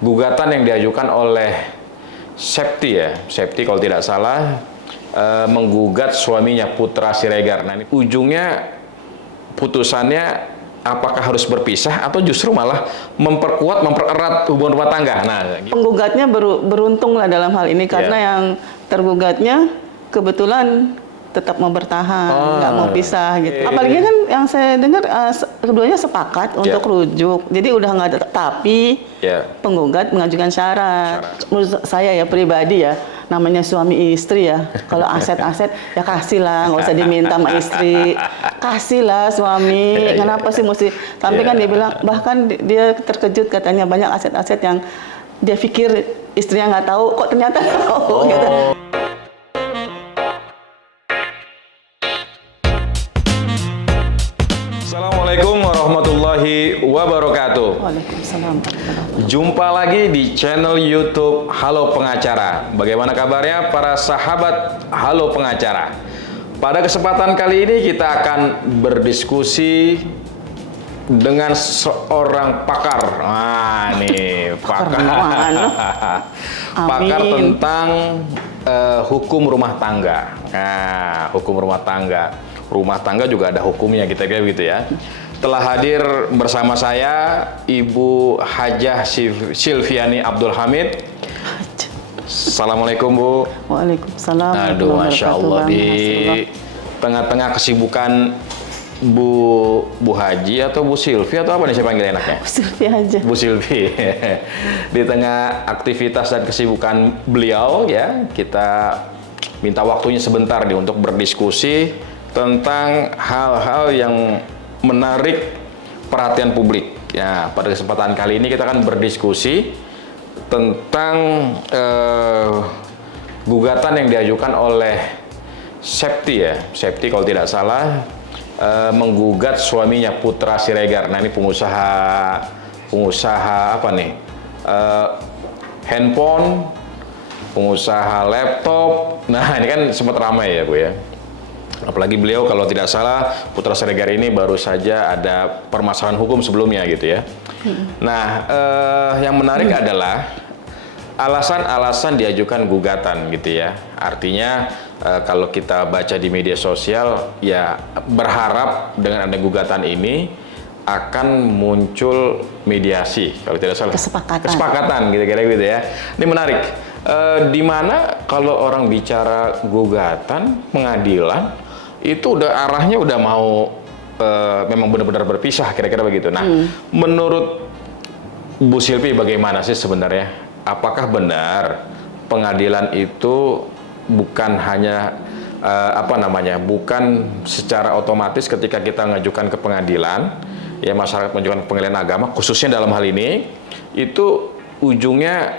gugatan yang diajukan oleh Septi ya, Septi kalau tidak salah menggugat suaminya Putra Siregar. Nah, ini ujungnya putusannya apakah harus berpisah atau justru malah mempererat hubungan rumah tangga. Nah, penggugatnya beruntung lah dalam hal ini karena yang tergugatnya kebetulan tetap mau bertahan, nggak mau pisah gitu. Apalagi kan yang saya dengar keduanya sepakat untuk rujuk. Jadi udah nggak ada, tapi penggugat mengajukan syarat. Menurut saya ya pribadi ya, namanya suami istri ya. Kalau aset-aset ya kasih lah, nggak usah diminta sama istri. Kasih lah suami. Kenapa sih mesti? Sampai kan dia bilang, bahkan dia terkejut katanya banyak aset-aset yang dia pikir istrinya nggak tahu, kok ternyata tahu gitu. Assalamualaikum warahmatullahi wabarakatuh. Waalaikumsalam. Jumpa lagi di channel YouTube Halo Pengacara. Bagaimana kabarnya para sahabat Halo Pengacara? Pada kesempatan kali ini kita akan berdiskusi dengan seorang pakar. Nah, nih pakar. Pakar tentang hukum rumah tangga. Nah, hukum rumah tangga. Rumah tangga juga ada hukumnya, kita kira gitu ya. Telah hadir bersama saya Ibu Hajah Silviani Abdul Hamid. Assalamualaikum Bu. Waalaikumsalam. Aduh, Masya Allah, di tengah-tengah kesibukan Bu Haji atau Bu Silvi atau apa nih saya panggil enaknya? Bu Silvi aja. Bu Silvi. Di tengah aktivitas dan kesibukan beliau ya, kita minta waktunya sebentar nih untuk berdiskusi tentang hal-hal yang menarik perhatian publik. Ya, pada kesempatan kali ini kita akan berdiskusi tentang gugatan yang diajukan oleh Septi ya. Septi kalau tidak salah menggugat suaminya Putra Siregar. Nah, ini pengusaha apa nih? Handphone, pengusaha laptop. Nah, ini kan sempat ramai ya Bu ya. Apalagi beliau kalau tidak salah Putra Siregar ini baru saja ada permasalahan hukum sebelumnya gitu ya. Nah, yang menarik adalah alasan-alasan diajukan gugatan gitu ya. Artinya kalau kita baca di media sosial ya berharap dengan ada gugatan ini akan muncul mediasi kalau tidak salah. Kesepakatan gitu kira-kira gitu ya. Ini menarik. Di mana kalau orang bicara gugatan pengadilan itu udah arahnya udah mau memang benar-benar berpisah kira-kira begitu. Nah, menurut Bu Silvi bagaimana sih sebenarnya? Apakah benar pengadilan itu bukan hanya bukan secara otomatis ketika kita mengajukan ke pengadilan, ya masyarakat mengajukan pengadilan agama khususnya dalam hal ini itu ujungnya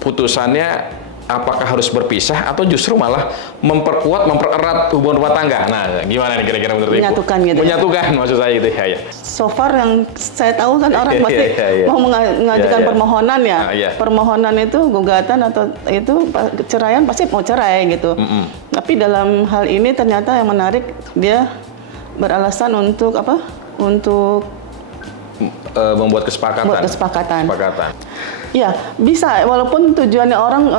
putusannya apakah harus berpisah atau justru malah mempererat hubungan rumah tangga. Nah, gimana nih kira-kira menurut Ibu? Menyatukan gitu. Menyatukan maksud saya gitu ya. So far yang saya tahu kan orang pasti mau mengajukan permohonan ya. Permohonan itu gugatan atau itu ceraian pasti mau cerai gitu. Tapi dalam hal ini ternyata yang menarik dia beralasan untuk apa? Untuk membuat kesepakatan. Ya, bisa walaupun tujuannya orang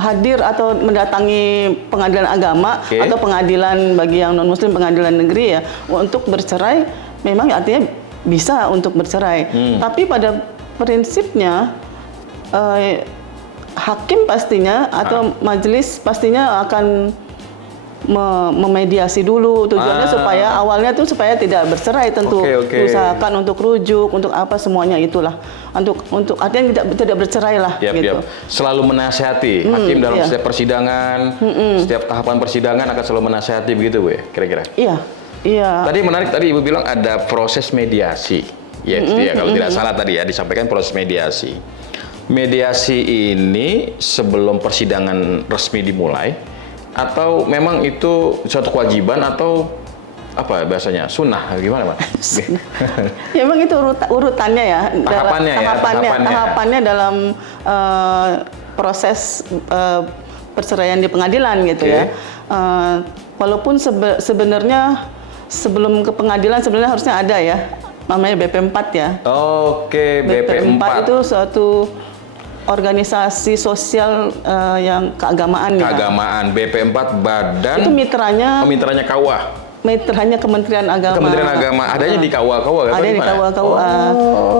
hadir atau mendatangi pengadilan agama atau pengadilan bagi yang non muslim pengadilan negeri ya untuk bercerai, memang artinya bisa untuk bercerai. Tapi pada prinsipnya hakim pastinya atau majelis pastinya akan memediasi dulu tujuannya supaya awalnya tuh supaya tidak bercerai tentu. Usahakan untuk rujuk, untuk apa semuanya itulah. Untuk artinya tidak bercerai lah gitu. Selalu menasihati hakim dalam setiap persidangan, setiap tahapan persidangan akan selalu menasihati begitu Bu ya, kira-kira. Iya. Tadi menarik tadi Ibu bilang ada proses mediasi. Ya, itu ya kalau tidak salah tadi ya disampaikan proses mediasi. Mediasi ini sebelum persidangan resmi dimulai atau memang itu suatu kewajiban atau apa bahasanya sunnah gimana Pak? Ya memang itu urutannya ya. Tahapannya dalam proses perceraian di pengadilan gitu ya. Walaupun sebenarnya sebelum ke pengadilan sebenarnya harusnya ada ya namanya BP4 ya. Oke, BP4. itu suatu organisasi sosial yang keagamaan. Keagamaan, BP4 badan. Itu mitranya. Mitranya KUA. Mitranya Kementerian Agama. Kementerian Agama, adanya di KUA kan? Ada di KUA.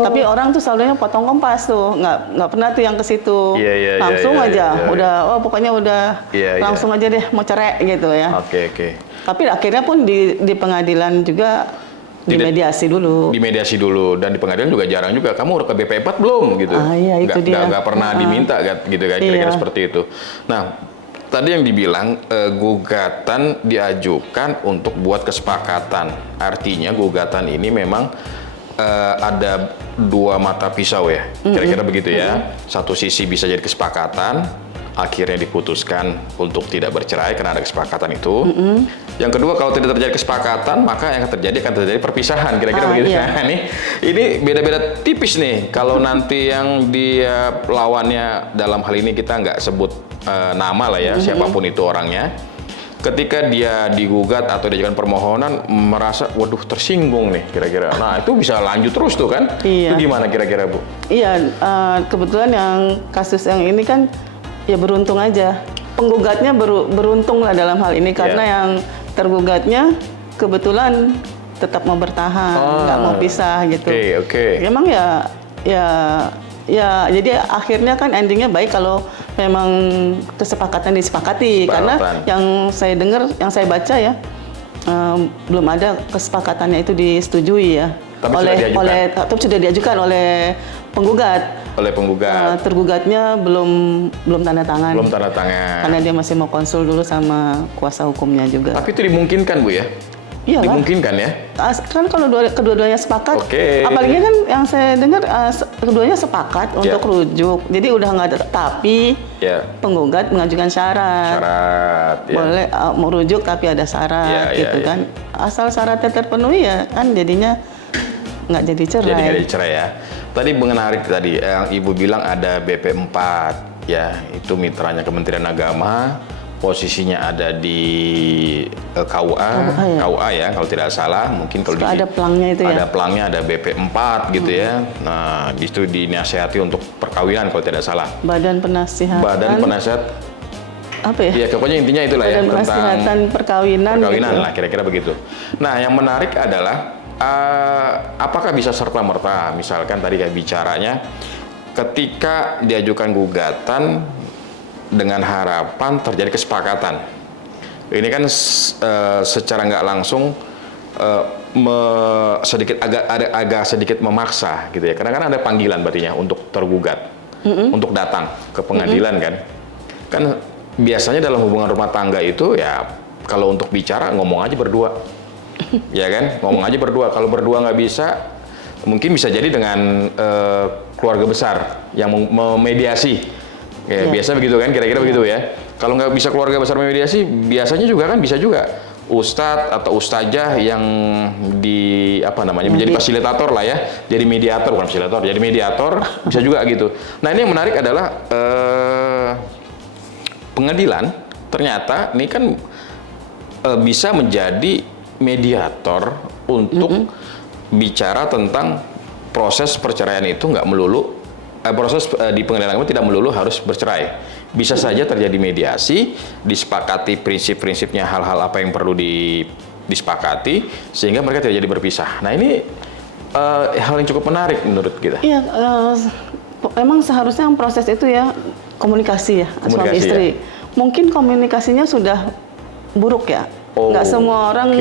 Tapi orang tuh selalunya potong kompas tuh, nggak pernah tuh yang ke situ. Langsung aja, udah, pokoknya udah langsung aja deh mau cerai gitu ya. Oke. Tapi akhirnya pun di pengadilan juga dimediasi dulu. Dimediasi dulu, dan di pengadilan juga jarang juga. Kamu udah ke BP4 belum gitu? Iya, itu dia. Nggak pernah diminta gitu kan, kira-kira seperti itu. Nah, tadi yang dibilang gugatan diajukan untuk buat kesepakatan. Artinya gugatan ini memang ada dua mata pisau ya, kira-kira begitu ya. Satu sisi bisa jadi kesepakatan, akhirnya diputuskan untuk tidak bercerai karena ada kesepakatan itu. Yang kedua, kalau tidak terjadi kesepakatan, maka yang akan terjadi perpisahan, kira-kira begitu. Iya. Nah, ini beda-beda tipis nih. Kalau nanti yang dia lawannya, dalam hal ini kita nggak sebut nama lah ya, siapapun itu orangnya, ketika dia digugat atau diajukan permohonan merasa waduh tersinggung nih kira-kira. Nah, itu bisa lanjut terus tuh kan? Iya. Itu gimana kira-kira, Bu? Iya, kebetulan yang kasus yang ini kan ya beruntung aja. Penggugatnya beruntung lah dalam hal ini karena yang tergugatnya kebetulan tetap mau bertahan, nggak mau pisah gitu. Oke. Memang ya, jadi akhirnya kan endingnya baik kalau memang kesepakatan disepakati. Karena yang saya dengar, yang saya baca ya, belum ada kesepakatannya itu disetujui ya. Tapi sudah diajukan oleh penggugat. Tergugatnya belum tanda tangan. Belum tanda tangan. Karena dia masih mau konsul dulu sama kuasa hukumnya juga. Tapi itu dimungkinkan, Bu ya? Iya, dimungkinkan ya? Kan kalau kedua-duanya sepakat, apalagi kan yang saya dengar keduanya sepakat untuk rujuk. Jadi udah nggak ada, tapi penggugat mengajukan syarat. Boleh merujuk tapi ada syarat gitu kan. Asal syaratnya terpenuhi ya kan jadinya nggak jadi cerai. Jadi nggak jadi cerai ya. Tadi menarik tadi yang Ibu bilang ada BP4 ya, itu mitranya Kementerian Agama. Posisinya ada di KUA ya kalau tidak salah, mungkin kalau ada pelangnya itu ada pelangnya, ada BP4 gitu ya. Nah, di situ dinasihati untuk perkawinan kalau tidak salah. Badan penasihat apa ya? Ya pokoknya intinya itulah ya, tentang penasihatan perkawinan gitu. Lah kira-kira begitu. Nah, yang menarik adalah apakah bisa serta-merta, misalkan tadi kayak bicaranya ketika diajukan gugatan dengan harapan terjadi kesepakatan. Ini kan secara nggak langsung agak sedikit memaksa gitu ya. Karena kan ada panggilan berarti untuk tergugat untuk datang ke pengadilan kan. Kan biasanya dalam hubungan rumah tangga itu ya kalau untuk bicara ngomong aja berdua. Ya kan? Ngomong aja berdua. Kalau berdua nggak bisa, mungkin bisa jadi dengan keluarga besar yang memediasi. Ya, biasa begitu kan, kira-kira begitu ya. Kalau nggak bisa keluarga besar memediasi, biasanya juga kan bisa juga ustadz atau ustazah yang menjadi fasilitator lah ya, jadi mediator, bukan fasilitator, jadi mediator bisa juga gitu. Nah, ini yang menarik adalah pengadilan ternyata ini kan bisa menjadi mediator untuk bicara tentang proses perceraian itu nggak melulu. Proses di pengadilan agama tidak melulu harus bercerai. Bisa saja terjadi mediasi, disepakati prinsip-prinsipnya, hal-hal apa yang perlu disepakati, sehingga mereka tidak jadi berpisah. Nah, ini hal yang cukup menarik menurut kita. Iya, memang seharusnya proses itu ya komunikasi ya, suami istri. Ya? Mungkin komunikasinya sudah buruk ya. Nggak semua orang,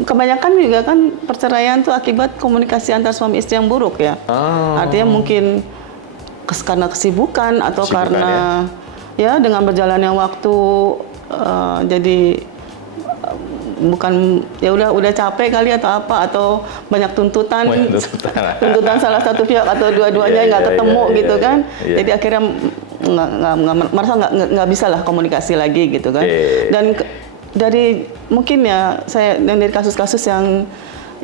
kebanyakan juga kan perceraian itu akibat komunikasi antar suami istri yang buruk ya. Artinya mungkin karena kesibukan atau karena ya dengan berjalannya waktu jadi bukan ya udah capek kali atau apa, atau banyak tuntutan salah satu pihak atau dua-duanya nggak ketemu gitu kan. Jadi akhirnya merasa nggak bisa lah komunikasi lagi gitu kan. Dan dari mungkin ya dari kasus-kasus yang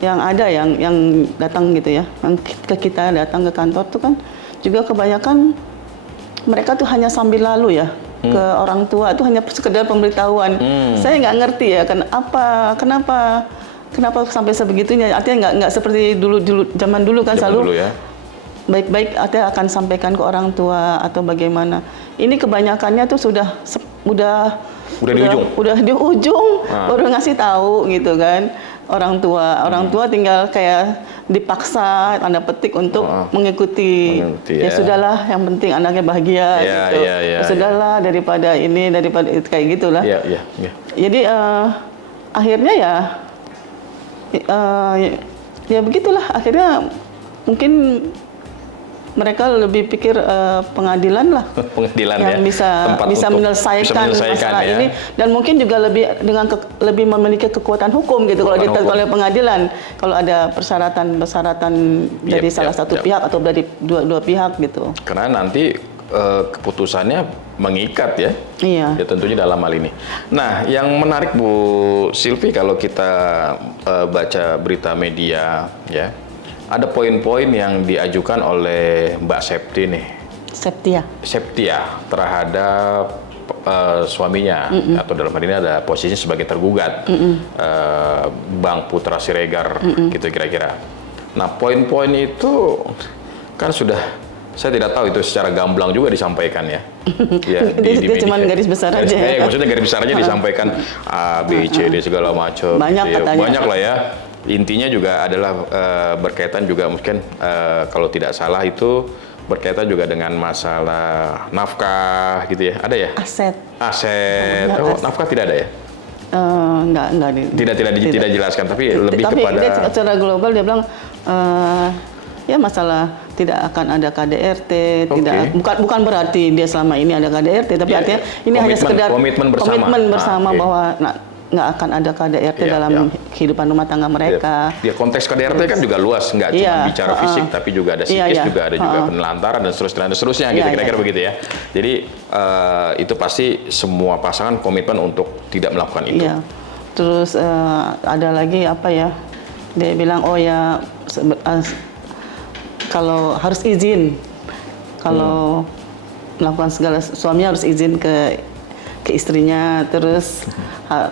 ada yang datang gitu ya, yang ke kita datang ke kantor tuh kan juga kebanyakan mereka tuh hanya sambil lalu ya ke orang tua, tuh hanya sekedar pemberitahuan. Saya nggak ngerti ya kenapa kenapa sampai sebegitunya? Artinya nggak seperti dulu zaman dulu kan Zaman selalu dulu ya. baik-baik artinya akan sampaikan ke orang tua atau bagaimana. Ini kebanyakannya tuh udah di ujung. Udah di ujung baru ngasih tahu gitu kan. Orang tua tinggal kayak dipaksa tanda petik untuk mengikuti. Ya sudahlah, yang penting anaknya bahagia gitu. Ya sudahlah, daripada itu, kayak gitulah. Jadi akhirnya ya begitulah, akhirnya mungkin mereka lebih pikir pengadilan lah, yang bisa menyelesaikan masalah ini, dan mungkin juga lebih memiliki kekuatan hukum gitu kalau ditentukan oleh pengadilan, kalau ada persyaratan dari salah satu pihak atau dari dua pihak gitu. Karena nanti keputusannya mengikat ya. Iya. Ya tentunya dalam hal ini. Nah, yang menarik Bu Silvi, kalau kita baca berita media ya, ada poin-poin yang diajukan oleh Mbak Septi nih. Septia terhadap suaminya, atau dalam hal ini ada posisi sebagai tergugat, Bang Putra Siregar, gitu kira-kira. Nah, poin-poin itu kan sudah, saya tidak tahu itu secara gamblang juga disampaikan ya. Ya dia cuma garis besar aja. Maksudnya garis besar aja disampaikan A, B, C, D segala macam. Banyak gitu ya. katanya. Banyak lah ya. Intinya juga adalah berkaitan juga mungkin kalau tidak salah itu berkaitan juga dengan masalah nafkah gitu ya. Ada ya? Aset. Oh, nafkah tidak ada ya? Tidak dijelaskan, tapi lebih kepada. Dia secara global dia bilang ya masalah tidak akan ada KDRT, bukan berarti dia selama ini ada KDRT, tapi artinya ini hanya sekedar komitmen bersama bahwa nggak akan ada KDRT dalam kehidupan rumah tangga mereka. Ya konteks KDRT kan juga luas, nggak cuma bicara fisik, tapi juga ada psikis, juga ada juga penelantaran dan seterusnya gitu, kira-kira begitu ya. Jadi itu pasti semua pasangan komitmen untuk tidak melakukan itu. Iya. Terus ada lagi apa ya? Dia bilang kalau harus izin, kalau melakukan segala, suami harus izin ke istrinya. Terus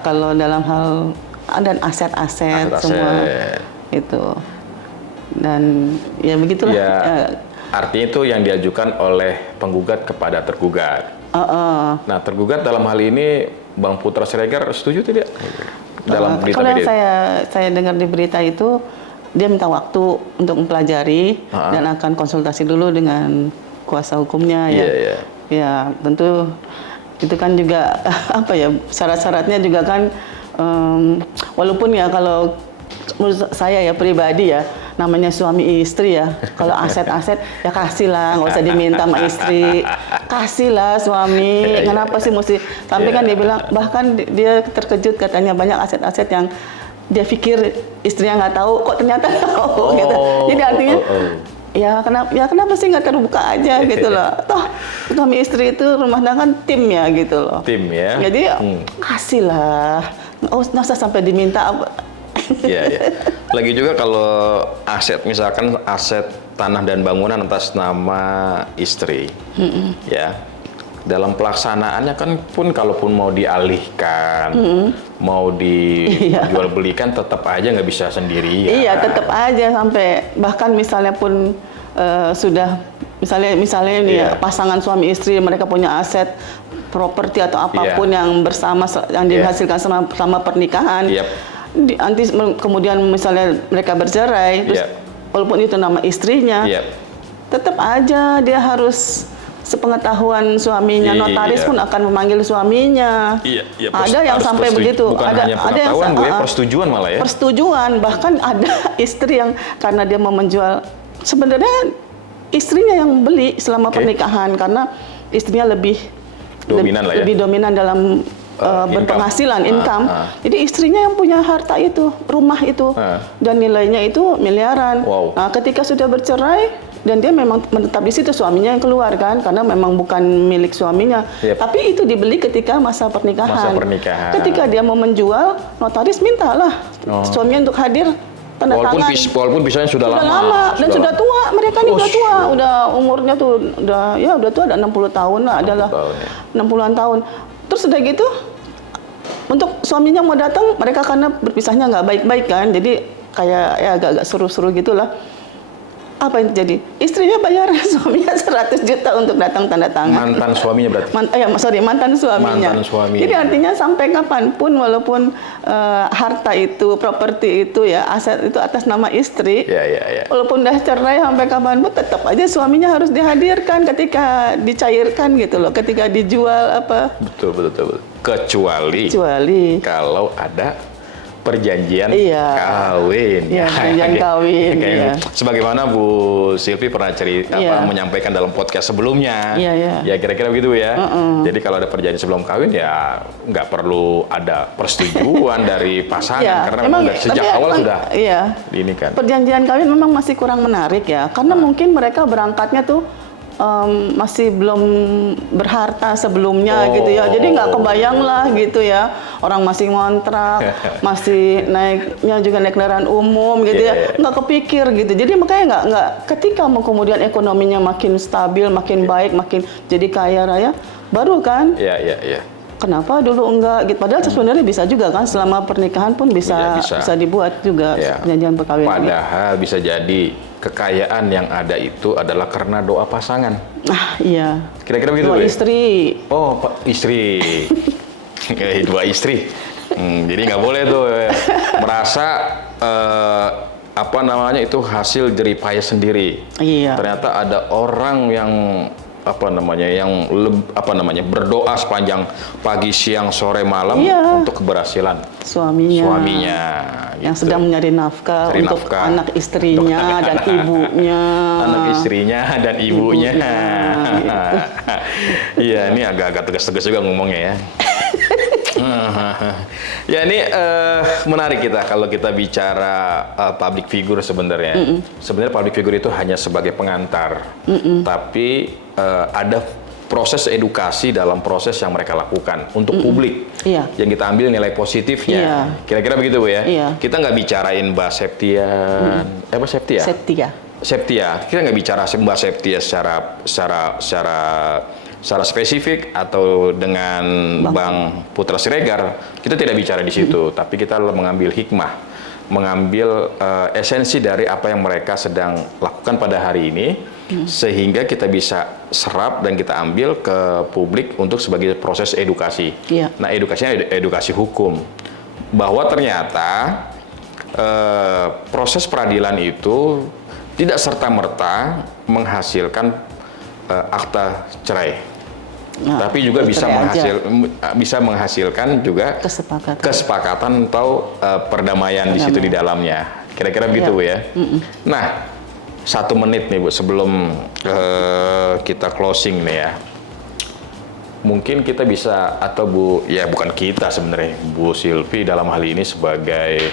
kalau dalam hal dan aset semua itu, dan ya begitulah. Ya, artinya itu yang diajukan oleh penggugat kepada tergugat. Nah, tergugat dalam hal ini Bang Putra Siregar setuju tidak? Dalam berita kalau yang saya dengar di berita itu, dia minta waktu untuk mempelajari dan akan konsultasi dulu dengan kuasa hukumnya ya. Ya tentu itu kan juga apa ya, syarat-syaratnya juga kan walaupun ya kalau menurut saya ya pribadi ya, namanya suami istri ya, kalau aset-aset ya kasihlah, nggak usah diminta sama istri, kasihlah suami. Kenapa sih mesti sampai kan dia bilang, bahkan dia terkejut katanya banyak aset-aset yang dia pikir istrinya nggak tahu, kok ternyata tahu gitu. Jadi artinya kenapa sih nggak terbuka aja gitu loh. Toh suami istri itu rumah tangga kan tim ya gitu loh. Tim ya. Jadi kasihlah, nggak usah sampai diminta apa. Iya. Lagi juga kalau aset, misalkan aset tanah dan bangunan atas nama istri, ya. Dalam pelaksanaannya kan pun kalaupun mau dialihkan, mau dijual belikan, tetap aja nggak bisa sendiri. Iya, tetap aja sampai bahkan misalnya pun sudah misalnya ini ya, pasangan suami istri mereka punya aset properti atau apapun yang bersama yang dihasilkan selama pernikahan. Nanti kemudian misalnya mereka bercerai, terus walaupun itu nama istrinya, tetap aja dia harus sepengetahuan suaminya, notaris pun akan memanggil suaminya. Ada yang sampai begitu. Bukan hanya pengetahuan, persetujuan malah ya. Persetujuan, bahkan ada istri yang karena dia mau menjual, sebenarnya istrinya yang beli selama pernikahan karena istrinya lebih dominan dalam berpenghasilan, income. Jadi istrinya yang punya harta itu, rumah itu, dan nilainya itu miliaran. Nah, ketika sudah bercerai, dan dia memang menetap di situ, suaminya yang keluar kan, karena memang bukan milik suaminya. Tapi itu dibeli ketika masa pernikahan. Ketika dia mau menjual, notaris mintalah suaminya untuk hadir tanda tangan. Walaupun pisahnya sudah lama dan sudah tua, mereka ini sudah tua, udah umurnya tuh udah tua, ada 60 tahun lah, adalah 60-an tahun. Terus udah gitu untuk suaminya mau datang, mereka karena berpisahnya nggak baik-baik kan, jadi kayak ya agak-agak seru-seru gitulah. Apa yang terjadi? Istrinya bayar suaminya 100 juta untuk datang tanda tangan. Mantan suaminya berarti? Mantan suaminya. Mantan suaminya. Jadi artinya sampai kapanpun, walaupun harta itu, properti itu ya, aset itu atas nama istri, Ya. walaupun udah cerai sampai kapanpun, tetap aja suaminya harus dihadirkan ketika dicairkan gitu loh, ketika dijual apa. Betul. Kecuali kalau ada perjanjian kawin. Iya, perjanjian kawin. Iya. Sebagaimana Bu Silvi pernah menyampaikan dalam podcast sebelumnya. Iya. Ya kira-kira begitu ya. Jadi kalau ada perjanjian sebelum kawin ya nggak perlu ada persetujuan dari pasangan karena memang sejak awal sudah diinikan. Perjanjian kawin memang masih kurang menarik ya, karena mungkin mereka berangkatnya tuh masih belum berharta sebelumnya gitu ya, jadi nggak kebayang lah gitu ya, orang masih ngontrak, masih naiknya juga naik kendaraan umum gitu ya, nggak kepikir gitu, jadi makanya nggak ketika kemudian ekonominya makin stabil, makin baik, makin jadi kaya raya, baru kan? Iya. Kenapa dulu enggak gitu? Padahal sebenarnya bisa juga kan, selama pernikahan pun bisa dibuat juga perjanjian perkawinan. Padahal bisa jadi kekayaan yang ada itu adalah karena doa pasangan. Iya. Kira-kira begitu Dua istri. Oh, istri. Dua istri. Jadi nggak boleh tuh merasa itu hasil jerih payah sendiri. Iya. Ternyata ada orang yang berdoa sepanjang pagi, siang, sore, malam untuk keberhasilan suaminya yang gitu. sedang mencari nafkah untuk anak istrinya dan ibunya. Anak istrinya dan ibunya. Gitu. Iya, ini agak-agak tegas-tegas juga ngomongnya ya. Ya ini menarik kalau kita bicara public figure sebenarnya. Sebenarnya public figure itu hanya sebagai pengantar, tapi ada proses edukasi dalam proses yang mereka lakukan untuk publik. Yang kita ambil nilai positifnya. Kira-kira begitu Bu ya. Kita nggak bicarain Mbak Septia. Kita nggak bicara Mbak Septia secara spesifik atau dengan Bang Putra Siregar, kita tidak bicara di situ, tapi kita mengambil hikmah, mengambil esensi dari apa yang mereka sedang lakukan pada hari ini, sehingga kita bisa serap dan kita ambil ke publik untuk sebagai proses edukasi. Nah, edukasinya edukasi hukum, bahwa ternyata proses peradilan itu tidak serta-merta menghasilkan akta cerai. Tapi juga bisa menghasilkan juga kesepakatan atau perdamaian di situ di dalamnya. Kira-kira begitu Bu ya. Nah, 1 menit nih Bu sebelum kita closing nih ya. Mungkin kita bisa, atau bukan kita sebenarnya, Bu Silvi dalam hal ini sebagai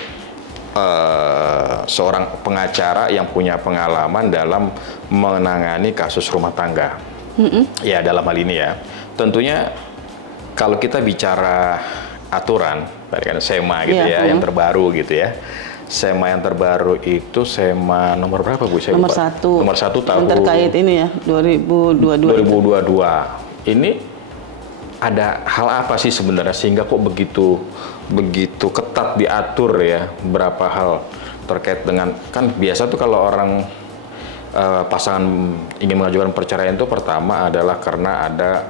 seorang pengacara yang punya pengalaman dalam menangani kasus rumah tangga. Ya, dalam hal ini ya. Tentunya kalau kita bicara aturan, kan SEMA gitu yang terbaru gitu ya. SEMA yang terbaru itu SEMA nomor berapa Bu? Nomor 1. Nomor 1 tahun. Yang terkait ini ya, 2022. Ini ada hal apa sih sebenarnya sehingga kok begitu ketat diatur ya, berapa hal terkait dengan, kan biasa tuh kalau orang pasangan ingin mengajukan perceraian itu pertama adalah karena ada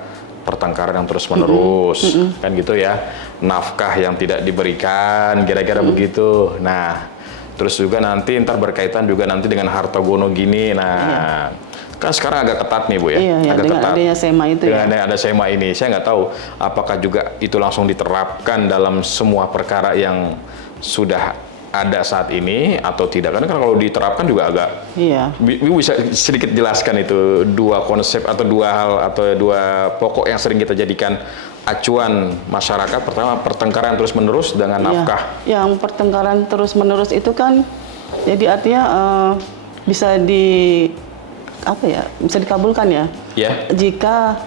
pertengkaran yang terus-menerus, kan gitu ya, nafkah yang tidak diberikan, kira-kira begitu. Nah, terus juga nanti ntar berkaitan juga nanti dengan harta gono gini. Nah, kan sekarang agak ketat nih Bu ya, agak dengan ketat. Adanya SEMA itu dengan ada SEMA ini, saya nggak tahu apakah juga itu langsung diterapkan dalam semua perkara yang sudah ada saat ini atau tidak, karena kalau diterapkan juga agak bisa sedikit jelaskan itu dua konsep atau dua hal atau dua pokok yang sering kita jadikan acuan masyarakat. Pertama, pertengkaran terus menerus dengan nafkah. Yang pertengkaran terus menerus itu kan jadi artinya bisa bisa dikabulkan ya. Jika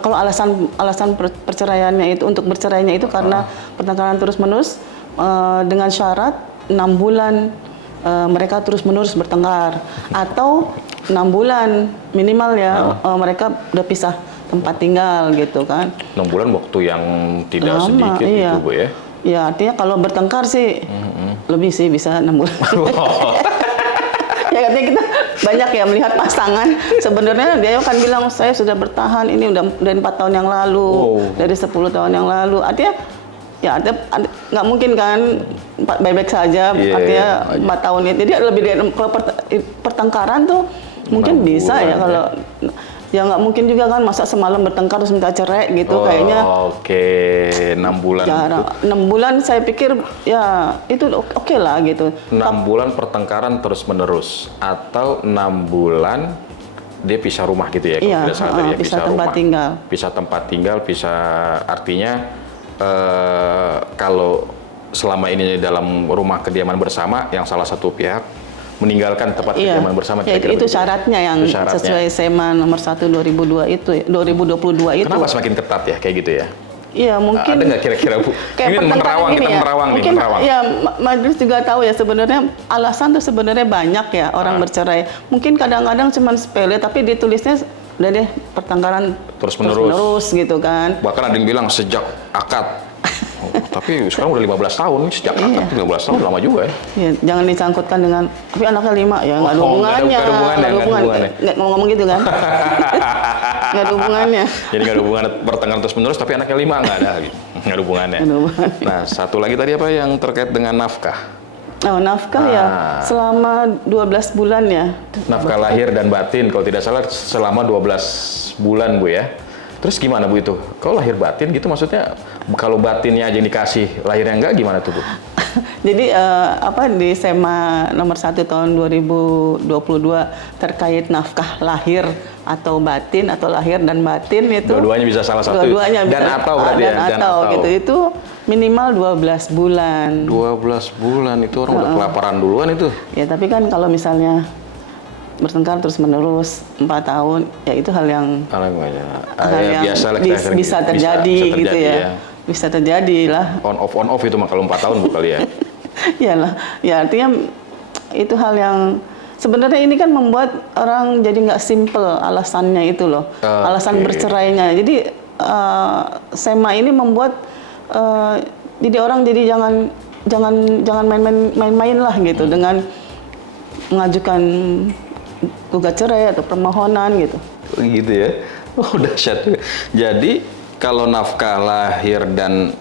kalau alasan perceraiannya itu, untuk bercerainya itu karena pertengkaran terus menerus dengan syarat 6 bulan mereka terus-menerus bertengkar, atau 6 bulan minimal ya mereka udah pisah tempat tinggal gitu kan. 6 bulan waktu yang tidak Lama, sedikit iya. itu Bu ya. Ya artinya kalau bertengkar sih lebih sih, bisa 6 bulan. Ya katanya kita banyak ya melihat pasangan, sebenarnya dia kan bilang saya sudah bertahan ini udah dari 4 tahun yang lalu, dari 10 tahun yang lalu. Artinya ya nggak mungkin kan baik-baik saja, artinya 4 tahun itu. Jadi lebih dari kalau pertengkaran tuh mungkin bisa ya kalau ya nggak mungkin juga kan masa semalam bertengkar terus minta cerai gitu kayaknya. Oke, 6 bulan. Jarang. 6 bulan saya pikir ya itu oke lah gitu. 6 bulan pertengkaran terus menerus atau 6 bulan dia pisah rumah gitu ya? Kalau Iya, tidak salah tadi ya, pisah tempat rumah. tinggal. Pisah tempat tinggal, pisah artinya kalau selama ini dalam rumah kediaman bersama yang salah satu pihak meninggalkan tempat kediaman bersama. Ya, itu syaratnya yang itu syaratnya. sesuai SEMA nomor 1 2002 itu 2022 itu. Kenapa semakin ketat ya kayak gitu ya? Iya mungkin. Ada nggak kira-kira Bu? Kayak Ini menerawang, kita menerawang nih, mungkin, menerawang. ya majelis juga tahu ya sebenarnya alasan tuh sebenarnya banyak ya orang bercerai. Mungkin kadang-kadang cuma sepele tapi ditulisnya udah deh pertengkaran terus menerus gitu kan. Bahkan ada yang bilang sejak akad. Tapi sekarang udah 15 tahun, sejak akad 15 tahun lama juga ya. Ya, jangan disangkutkan dengan tapi anaknya 5 ya nggak ada hubungannya. Nggak ngomong gitu kan. Nggak ada hubungannya. Jadi nggak ada hubungan pertengkaran terus menerus tapi anaknya 5 nggak ada gitu. Nggak ada hubungannya. Nah, satu lagi tadi apa yang terkait dengan nafkah? Oh, nafkah ya selama 12 bulan ya. Nafkah lahir dan batin kalau tidak salah selama 12 bulan Bu ya. Terus gimana Bu itu? Kalau lahir batin gitu maksudnya kalau batinnya aja dikasih, lahirnya enggak gimana tuh Bu? Jadi di SEMA nomor 1 tahun 2022 terkait nafkah lahir atau batin atau lahir dan batin itu dua-duanya bisa salah satu. Dua-duanya dan bisa, atau berarti dan atau gitu itu minimal 12 bulan. 12 bulan itu orang udah kelaparan duluan itu. Ya tapi kan kalau misalnya bertengkar terus menerus 4 tahun ya itu hal yang bisa terjadi gitu ya. Bisa terjadi lah. On off itu mah kalau 4 tahun Bu kali ya. Iyalah, ya artinya itu hal yang sebenarnya ini kan membuat orang jadi nggak simple alasannya itu loh, alasan bercerainya. Jadi SEMA ini membuat jadi orang jadi jangan main-main lah gitu dengan mengajukan gugat cerai atau permohonan gitu. Gitu ya. Oh dahsyat juga. Jadi kalau nafkah lahir dan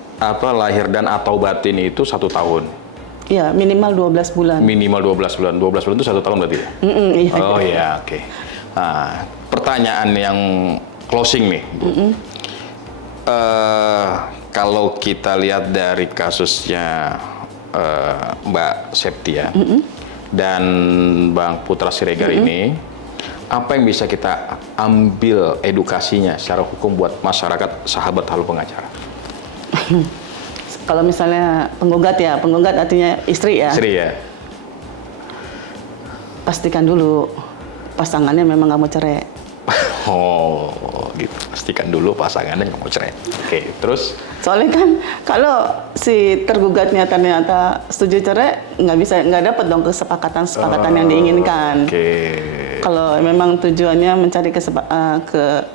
atau batin itu 1 tahun. Iya, minimal 12 bulan. Minimal 12 bulan. 12 bulan itu 1 tahun berarti ya? Iya. Oh iya, oke. Nah, pertanyaan yang closing nih, Bu. Kalau kita lihat dari kasusnya Mbak Septia dan Bang Putra Siregar ini, apa yang bisa kita ambil edukasinya secara hukum buat masyarakat sahabat Halo Pengacara? Kalau misalnya penggugat artinya istri ya. Istri ya. Pastikan dulu pasangannya memang nggak mau cerai. Oh, gitu. Pastikan dulu pasangannya nggak mau cerai. Oke, terus? Soalnya kan kalau si tergugatnya ternyata setuju cerai, nggak dapat dong kesepakatan yang diinginkan. Kalau memang tujuannya mencari ke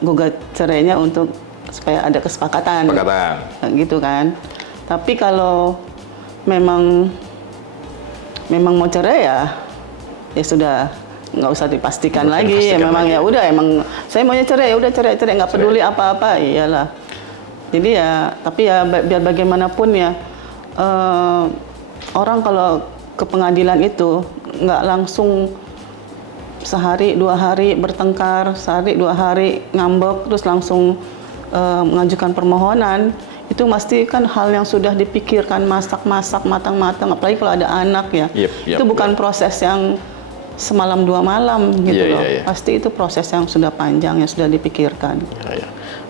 gugat cerainya untuk supaya ada kesepakatan. Gitu kan. Tapi kalau memang mau cerai ya sudah nggak usah dipastikan lagi. Ya memang ya udah emang saya maunya cerai ya udah cerai nggak peduli apa-apa, iyalah. Jadi ya tapi ya biar bagaimanapun ya orang kalau ke pengadilan itu nggak langsung sehari 2 hari bertengkar, sehari 2 hari ngambek terus langsung mengajukan permohonan. Itu pasti kan hal yang sudah dipikirkan masak-masak matang-matang, apalagi kalau ada anak ya. Itu bukan proses yang semalam 2 malam gitu loh. Pasti itu proses yang sudah panjang, yang sudah dipikirkan.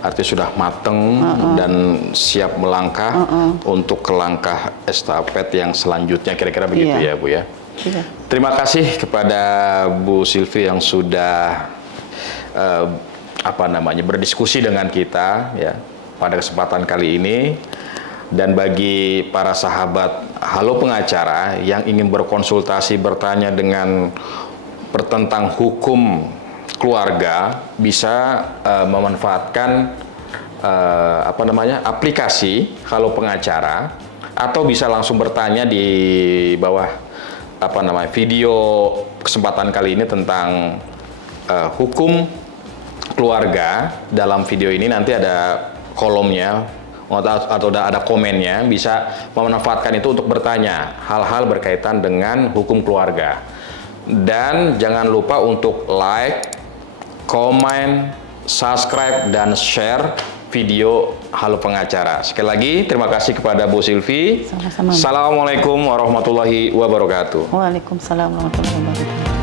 Artinya sudah mateng dan siap melangkah untuk ke langkah estafet yang selanjutnya, kira-kira begitu ya Bu ya. Terima kasih kepada Bu Silvi yang sudah berdiskusi dengan kita ya pada kesempatan kali ini. Dan bagi para sahabat Halo Pengacara yang ingin berkonsultasi, bertanya tentang hukum keluarga, bisa memanfaatkan aplikasi Halo Pengacara, atau bisa langsung bertanya di bawah video kesempatan kali ini tentang hukum keluarga. Dalam video ini nanti ada kolomnya atau ada komennya, bisa memanfaatkan itu untuk bertanya hal-hal berkaitan dengan hukum keluarga. Dan jangan lupa untuk like, komen, subscribe, dan share video Halo Pengacara. Sekali lagi terima kasih kepada Bu Silvi. Sama-sama. Assalamualaikum warahmatullahi wabarakatuh. Waalaikumsalam warahmatullahi wabarakatuh.